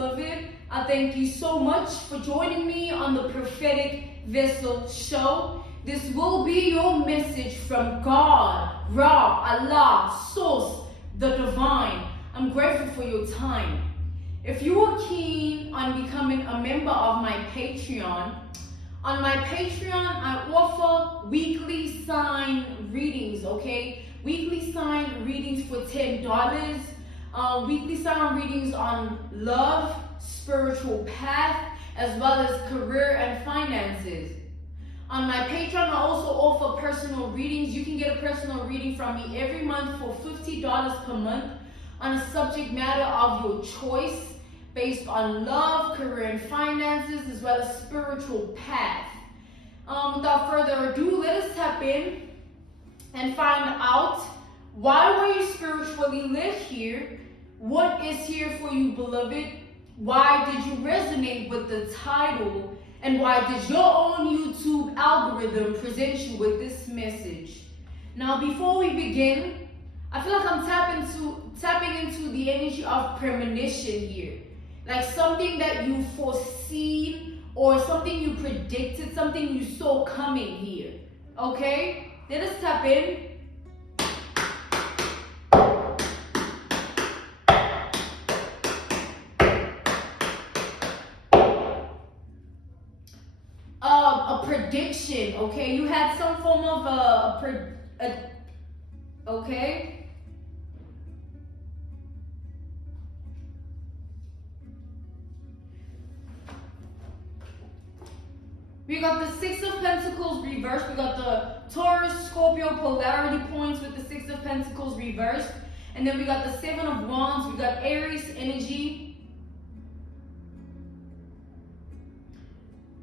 beloved. I thank you so much for joining me on the Prophetic Vessel Show. This will be your message from God, Ra, Allah, Source, the Divine. I'm grateful for your time. If you are keen on becoming a member of my Patreon, on my Patreon, I offer weekly sign readings, okay? Weekly sign readings for $10. Weekly sign readings on love, spiritual path, as well as career and finances. On my Patreon, I also offer personal readings. You can get a personal reading from me every month for $50 per month on a subject matter of your choice based on love, career and finances, as well as spiritual path. Without further ado, let us tap in and find out, why were you spiritually led here? What is here for you, beloved? Why did you resonate with the title? And why did your own YouTube algorithm present you with this message? Now, before we begin, I feel like I'm tapping into the energy of premonition here. Like something that you foreseen or something you predicted, something you saw coming here. Okay? Let us tap in. A prediction, okay? You had some form of okay? We got the Six of Pentacles reversed. We got the Taurus, Scorpio polarity points with the Six of Pentacles reversed. And then we got the Seven of Wands. We got Aries energy.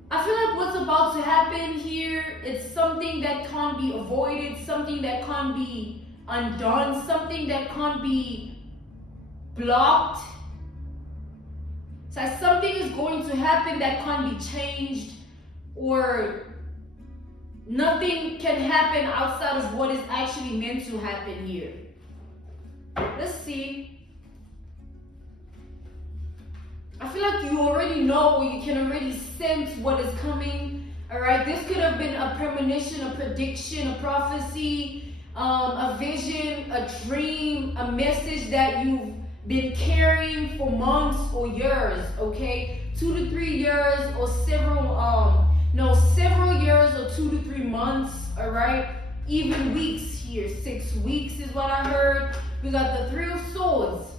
I feel like what's about to happen here, it's something that can't be avoided, something that can't be undone, something that can't be blocked. So something is going to happen that can't be changed, or nothing can happen outside of what is actually meant to happen here. Let's see. I feel like you already know, or you can already sense what is coming. All right, this could have been a premonition, a prediction, a prophecy, a vision, a dream, a message that you've been carrying for months or years. Okay, 2 to 3 years, or several years, or 2 to 3 months. All right, even weeks here. 6 weeks is what I heard. We got the Three of Swords.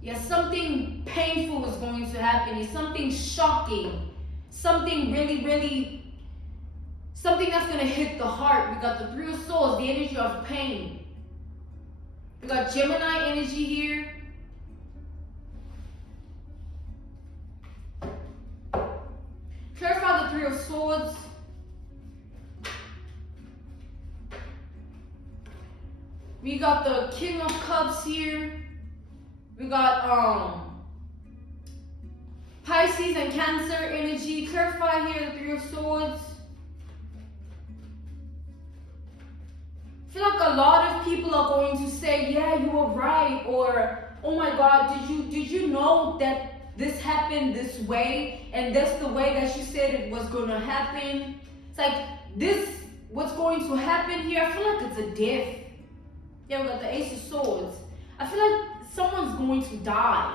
Yeah, something painful is going to happen. It's something shocking. Something really, something that's going to hit the heart. We got the Three of Swords, the energy of pain. We got Gemini energy here. Clarify the Three of Swords. We got the King of Cups here. We got Pisces and Cancer energy. Clarify here the Three of Swords. I feel like a lot of people are going to say, yeah, you were right, or oh my God, did you know that this happened this way, and that's the way that you said it was going to happen? It's like this, what's going to happen here, I feel like it's a death. Yeah, we got the Ace of Swords. I feel like someone's going to die.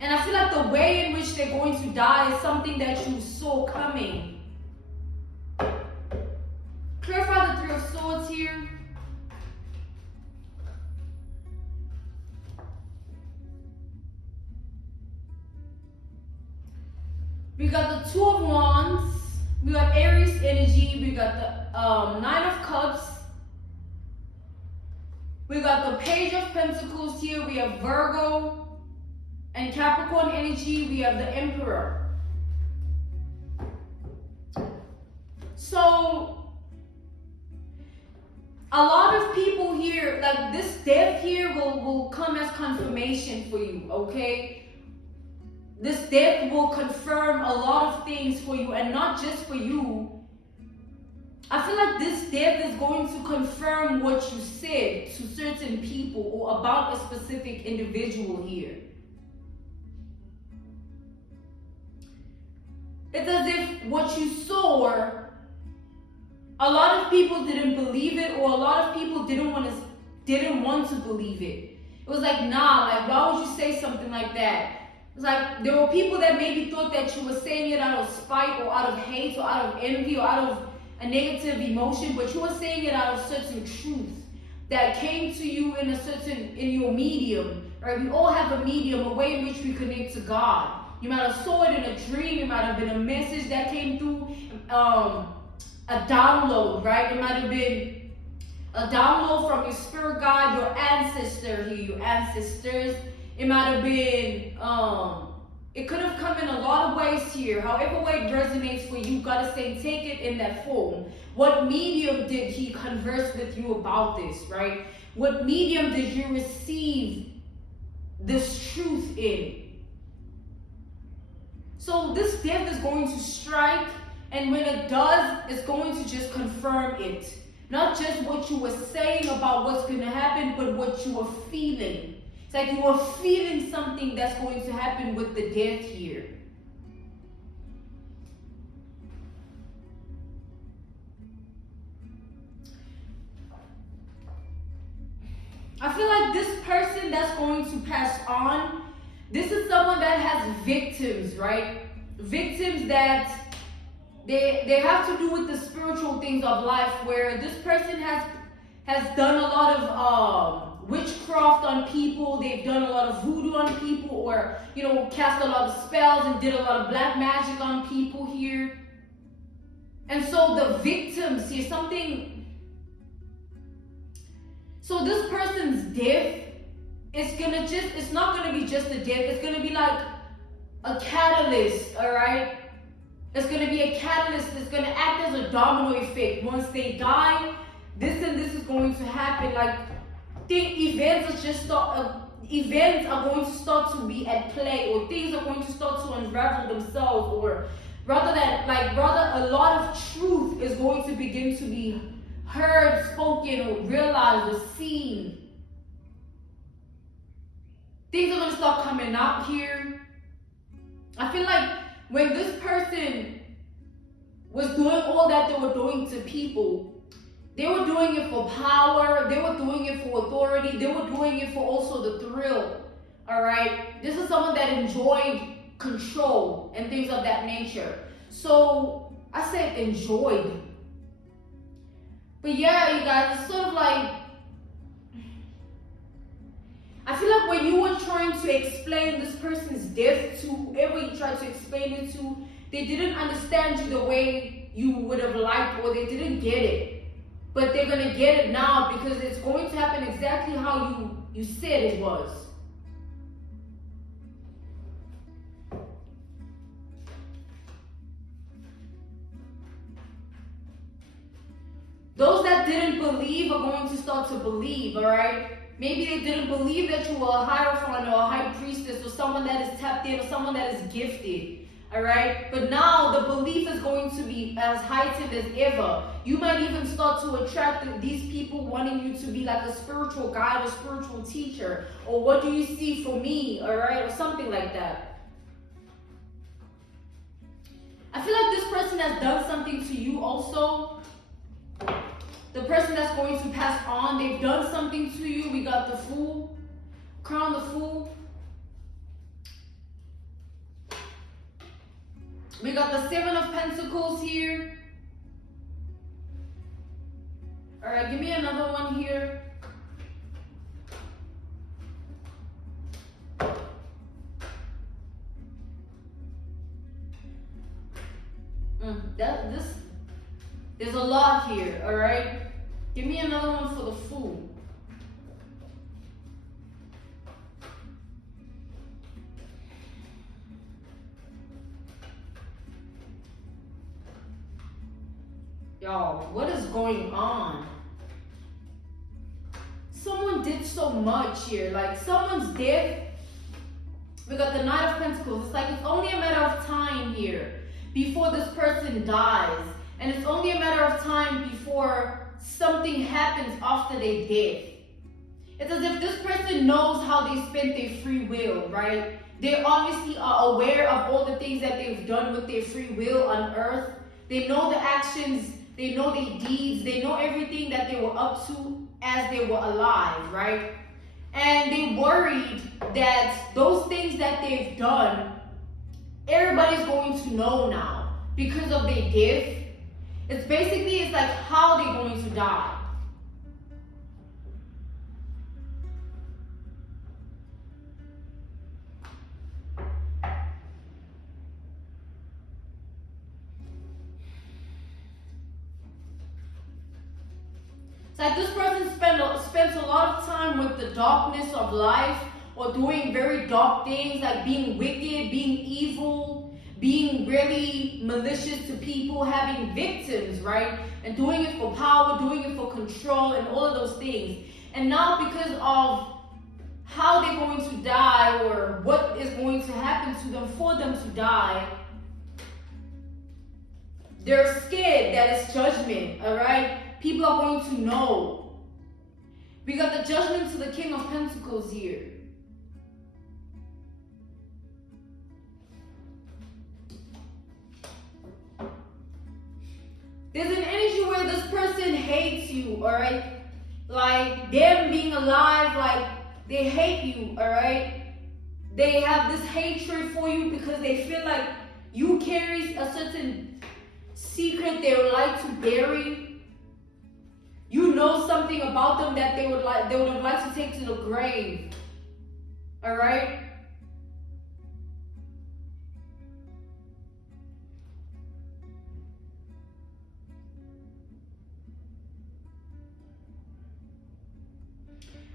And I feel like the way in which they're going to die is something that you saw coming. Clarify the Three of Swords here. We got the Two of Wands. We got Aries energy. We got the Nine of Cups. We got the Page of Pentacles here. We have Virgo and Capricorn energy. We have the Emperor. So a lot of people here, like this death here will come as confirmation for you, okay? This death will confirm a lot of things for you, and not just for you, I feel like this death is going to confirm what you said to certain people or about a specific individual here. It's as if what you saw, a lot of people didn't believe it, or a lot of people didn't want to believe it. It was like, nah, like why would you say something like that? It's like there were people that maybe thought that you were saying it out of spite or out of hate or out of envy or out of a negative emotion, but you were saying it out of certain truth that came to you in your medium, right? We all have a medium, a way in which we connect to God. You might have saw it in a dream, it might have been a message that came through, a download, right? It might have been a download from your spirit guide, your ancestor here, your ancestors. It might have been, it could have come in a lot of ways here. However way it resonates for you, gotta say, take it in that form. What medium did he converse with you about this, right? What medium did you receive this truth in? So this death is going to strike, and when it does, it's going to just confirm it. Not just what you were saying about what's going to happen, but what you were feeling. It's like you are feeling something that's going to happen with the death here. I feel like this person that's going to pass on, this is someone that has victims, right? Victims that they have to do with the spiritual things of life, where this person has done a lot of witchcraft on people. They've done a lot of voodoo on people, or cast a lot of spells and did a lot of black magic on people here. And so the victims here, so this person's death, it's not gonna be just a death, it's gonna be like a catalyst, all right? It's gonna be a catalyst, it's gonna act as a domino effect. Once they die, this and this is going to happen. Like, events are going to start to be at play, or things are going to start to unravel themselves, or rather a lot of truth is going to begin to be heard, spoken, or realized, or seen. Things are going to start coming out here. I feel like when this person was doing all that they were doing to people, they were doing it for power, they were doing it for authority, they were doing it for also the thrill, all right? This is someone that enjoyed control and things of that nature. So I said enjoyed. But yeah, you guys, it's sort of like, I feel like when you were trying to explain this person's death to whoever you tried to explain it to, they didn't understand you the way you would have liked, or they didn't get it. But they're going to get it now, because it's going to happen exactly how you said it was. Those that didn't believe are going to start to believe, all right? Maybe they didn't believe that you were a hierophant or a high priestess, or someone that is tapped in, or someone that is gifted, all right? But now the belief is going to be as heightened as ever. You might even start to attract these people wanting you to be like a spiritual guide, a spiritual teacher, or what do you see for me, all right? Or something like that. I feel like this person has done something to you also. The person that's going to pass on, they've done something to you. We got the Fool, Crown the Fool. We got the Seven of Pentacles here. All right, give me another one here. There's a lot here, all right? Give me another one for the Fool. Y'all, what is going on? Someone did so much here. Like, someone's death. We got the Knight of Pentacles. It's like it's only a matter of time here before this person dies. And it's only a matter of time before something happens after their death. It's as if this person knows how they spent their free will, right? They obviously are aware of all the things that they've done with their free will on earth. They know the actions, they know the deeds, they know everything that they were up to as they were alive, right? And they worried that those things that they've done, everybody's going to know now because of their death. It's like how they're going to die. It's like this person spends a lot of time with the darkness of life, or doing very dark things like being wicked, being evil, being really malicious to people, having victims, right? And doing it for power, doing it for control, and all of those things. And now because of how they're going to die, or what is going to happen to them for them to die, they're scared that it's judgment, all right? People are going to know. We got the judgment to the King of Pentacles here. There's an energy where this person hates you, alright? Like, them being alive, like, they hate you, alright? They have this hatred for you because they feel like you carry a certain secret they would like to bury. You know something about them that they would have liked to take to the grave. Alright?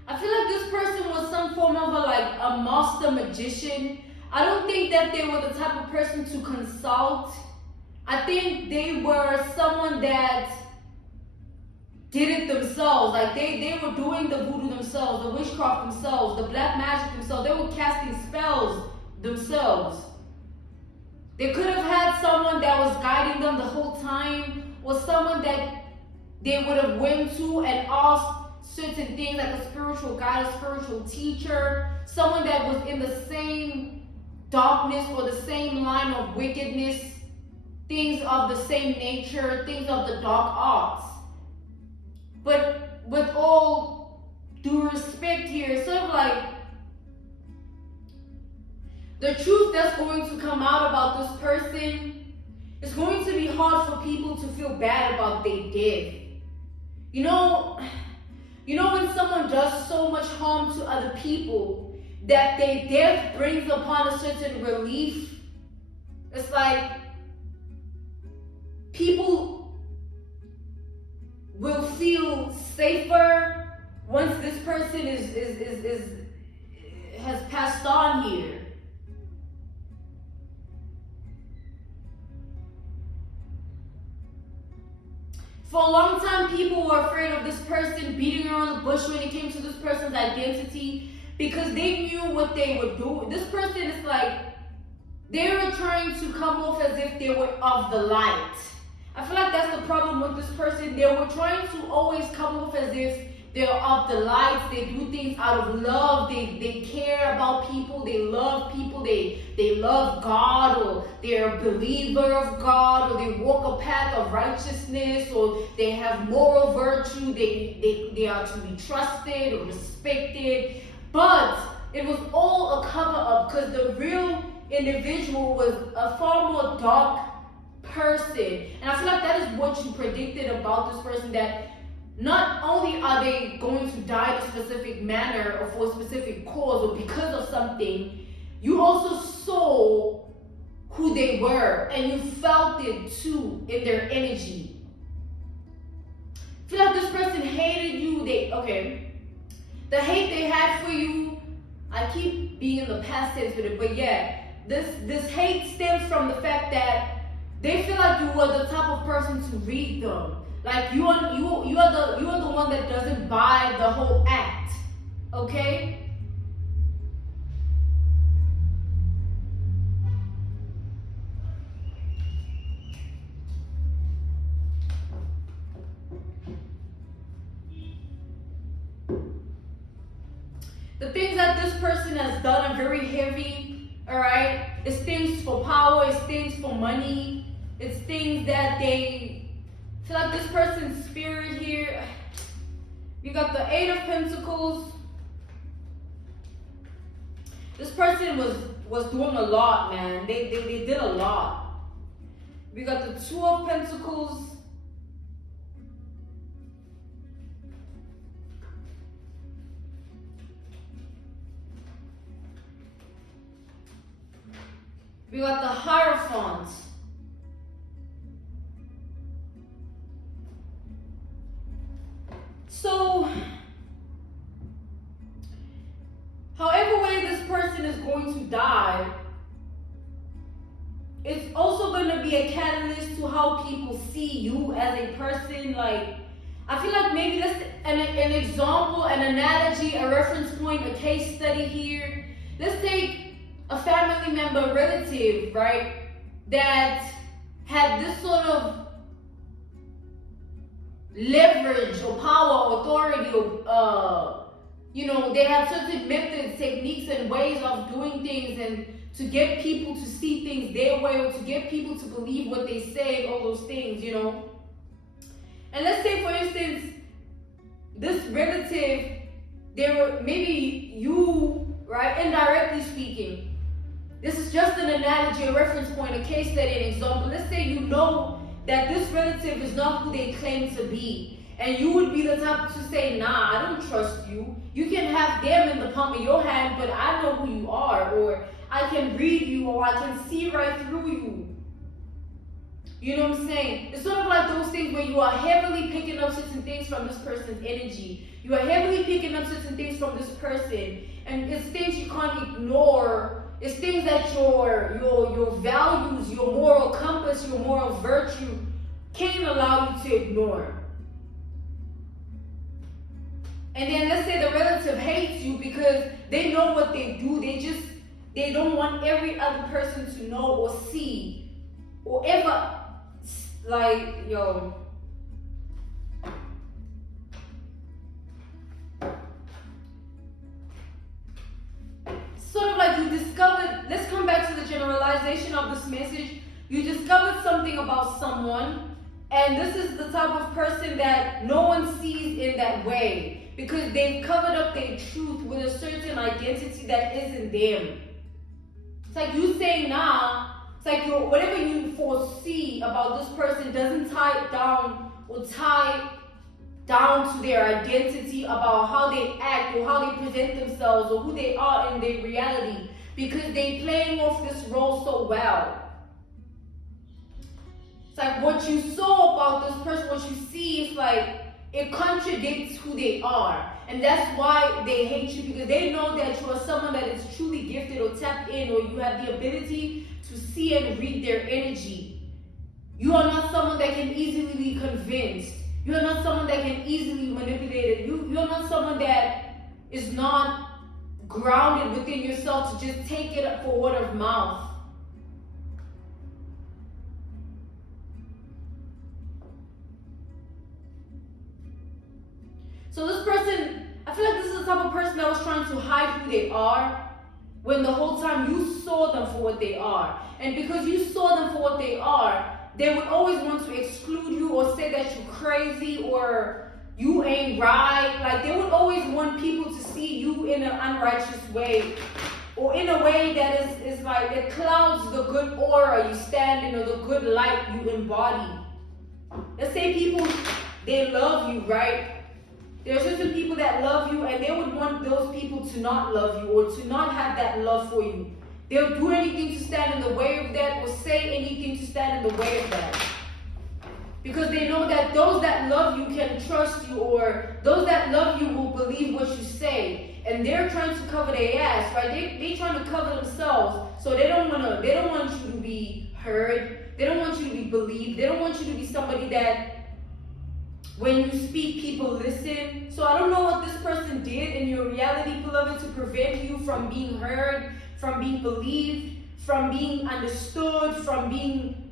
I feel like this person was some form of a master magician. I don't think that they were the type of person to consult. I think they were someone that did it themselves. Like they were doing the voodoo themselves, the witchcraft themselves, the black magic themselves. They were casting spells themselves. They could have had someone that was guiding them the whole time, or someone that they would have went to and asked certain things, like a spiritual guide, a spiritual teacher, someone that was in the same darkness or the same line of wickedness, things of the same nature, things of the dark arts. But with all due respect here, it's sort of like the truth that's going to come out about this person, it's going to be hard for people to feel bad about their death. You know when someone does so much harm to other people that their death brings upon a certain relief? It's like people will feel safer once this person has passed on here. For a long time, people were afraid of this person beating around the bush when it came to this person's identity, because they knew what they would do. This person is like, they were trying to come off as if they were of the light. I feel like that's the problem with this person. They were trying to always come off as if they're of the light. They do things out of love. They care about people. They love people. They love God, or they're a believer of God, or they walk a path of righteousness, or they have moral virtue. They are to be trusted or respected. But it was all a cover up, because the real individual was a far more dark person. And I feel like that is what you predicted about this person, that not only are they going to die in a specific manner or for a specific cause or because of something, you also saw who they were, and you felt it too in their energy. I feel like this person hated you. The hate they had for you, I keep being in the past tense with it, but yeah, this hate stems from the fact that they feel like you were the type of person to read them. Like you are the one that doesn't buy the whole act. Okay? The things that this person has done are very heavy, all right? It's things for power, it's things for money, it's things that they feel like this person's spirit here. You got the Eight of Pentacles. This person was doing a lot, man. They did a lot. We got the Two of Pentacles. We got the Hierophant. So, however way this person is going to die, it's also going to be a catalyst to how people see you as a person. Like, I feel like maybe that's an example, an analogy, a reference point, a case study here. Let's take a family member, relative, right, that had this sort of leverage or power or authority or they have certain methods, techniques, and ways of doing things, and to get people to see things their way, or to get people to believe what they say, all those things, And let's say, for instance, this relative, maybe you, right, indirectly speaking, this is just an analogy, a reference point, a case study, an example. Let's say you know that this relative is not who they claim to be, and you would be the type to say, nah, I don't trust you. You can have them in the palm of your hand, but I know who you are, or I can read you, or I can see right through you. You know what I'm saying? It's sort of like those things where you are heavily picking up certain things from this person's energy. You are heavily picking up certain things from this person, and it's things you can't ignore. It's things that your values, your moral compass, your moral virtue can't allow you to ignore. And then let's say the relative hates you because they know what they do. They don't want every other person to know or see or ever, like, sort of like you discovered, let's come back to the generalization of this message. You discovered something about someone, and this is the type of person that no one sees in that way because they've covered up their truth with a certain identity that isn't them. It's like you saying, nah, it's like whatever you foresee about this person doesn't tie down to their identity about how they act or how they present themselves or who they are in their reality, because they're playing off this role so well. It's like what you saw about this person, what you see, is like it contradicts who they are. And that's why they hate you, because they know that you are someone that is truly gifted or tapped in, or you have the ability to see and read their energy. You are not someone that can easily be convinced. You're not someone that can easily manipulate it. You're not someone that is not grounded within yourself to just take it for word of mouth. So this person, I feel like this is the type of person that was trying to hide who they are, when the whole time you saw them for what they are. And because you saw them for what they are, they would always want to exclude you or say that you're crazy or you ain't right. Like, they would always want people to see you in an unrighteous way, or in a way that is like, it clouds the good aura you stand in or the good light you embody. Let's say people, they love you, right? There are certain people that love you, and they would want those people to not love you or to not have that love for you. They'll do anything to stand in the way of that, or say anything to stand in the way of that. Because they know that those that love you can trust you, or those that love you will believe what you say. And they're trying to cover their ass, right? They trying to cover themselves, so they don't want you to be heard. They don't want you to be believed. They don't want you to be somebody that when you speak, people listen. So I don't know what this person did in your reality, beloved, to prevent you from being heard, from being believed, from being understood, from being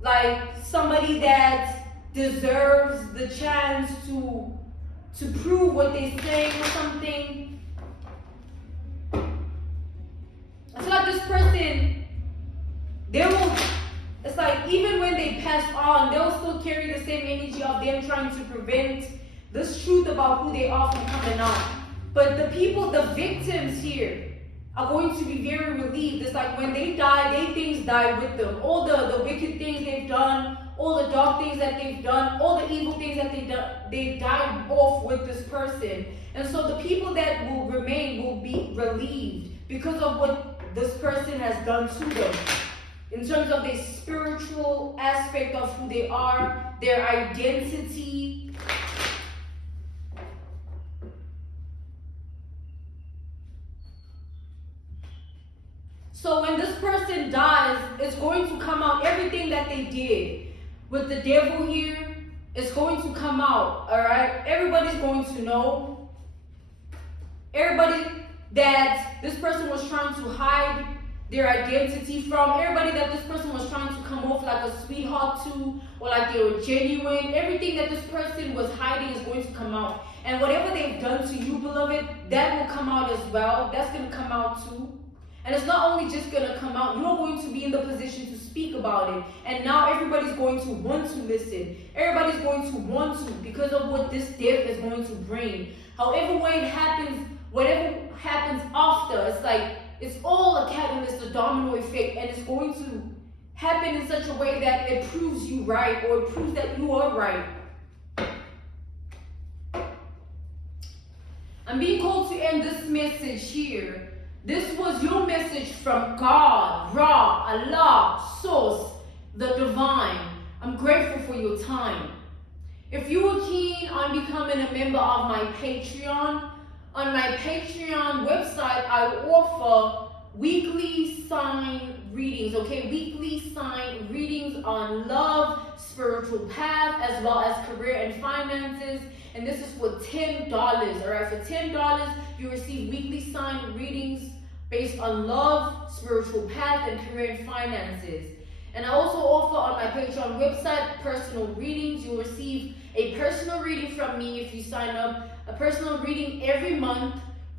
like somebody that deserves the chance to prove what they say or something. person, it's like even when they pass on, they'll still carry the same energy of them trying to prevent this truth about who they are from coming out. But the people, the victims here, are going to be very relieved. It's like when they die, their things die with them. All the wicked things they've done, all the dark things that they've done, all the evil things that they've done, they died off with this person. And so the people that will remain will be relieved because of what this person has done to them. In terms of their spiritual aspect of who they are, their identity. So when this person dies, it's going to come out, everything that they did with the devil here, it's going to come out, all right? Everybody's going to know. Everybody that this person was trying to hide their identity from, everybody that this person was trying to come off like a sweetheart to, or like they were genuine, everything that this person was hiding is going to come out. And whatever they've done to you, beloved, that will come out as well. That's going to come out too. And it's not only just going to come out, you're going to be in the position to speak about it. And now everybody's going to want to listen. Everybody's going to want to because of what this death is going to bring. However way it happens, whatever happens after, it's like, it's all a catalyst, a domino effect, and it's going to happen in such a way that it proves you right, or it proves that you are right. I'm being called to end this message here. This was your message from God, Ra, Allah, Source, the Divine. I'm grateful for your time. If you are keen on becoming a member of my Patreon, on my Patreon website, I offer weekly sign readings, okay? Weekly sign readings on love, spiritual path, as well as career and finances. And this is for $10, all right? For $10, you receive weekly sign readings based on love, spiritual path, and career and finances. And I also offer on my Patreon website personal readings. You'll receive a personal reading from me if you sign up. A personal reading every month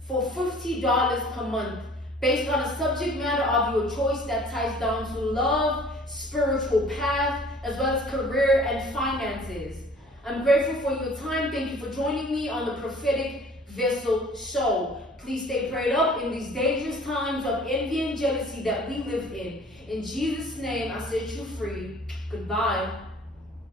for $50 per month based on a subject matter of your choice that ties down to love, spiritual path, as well as career and finances. I'm grateful for your time. Thank you for joining me on the Prophetic Vessel Show. Please stay prayed up in these dangerous times of envy and jealousy that we live in. In Jesus' name, I set you free. Goodbye.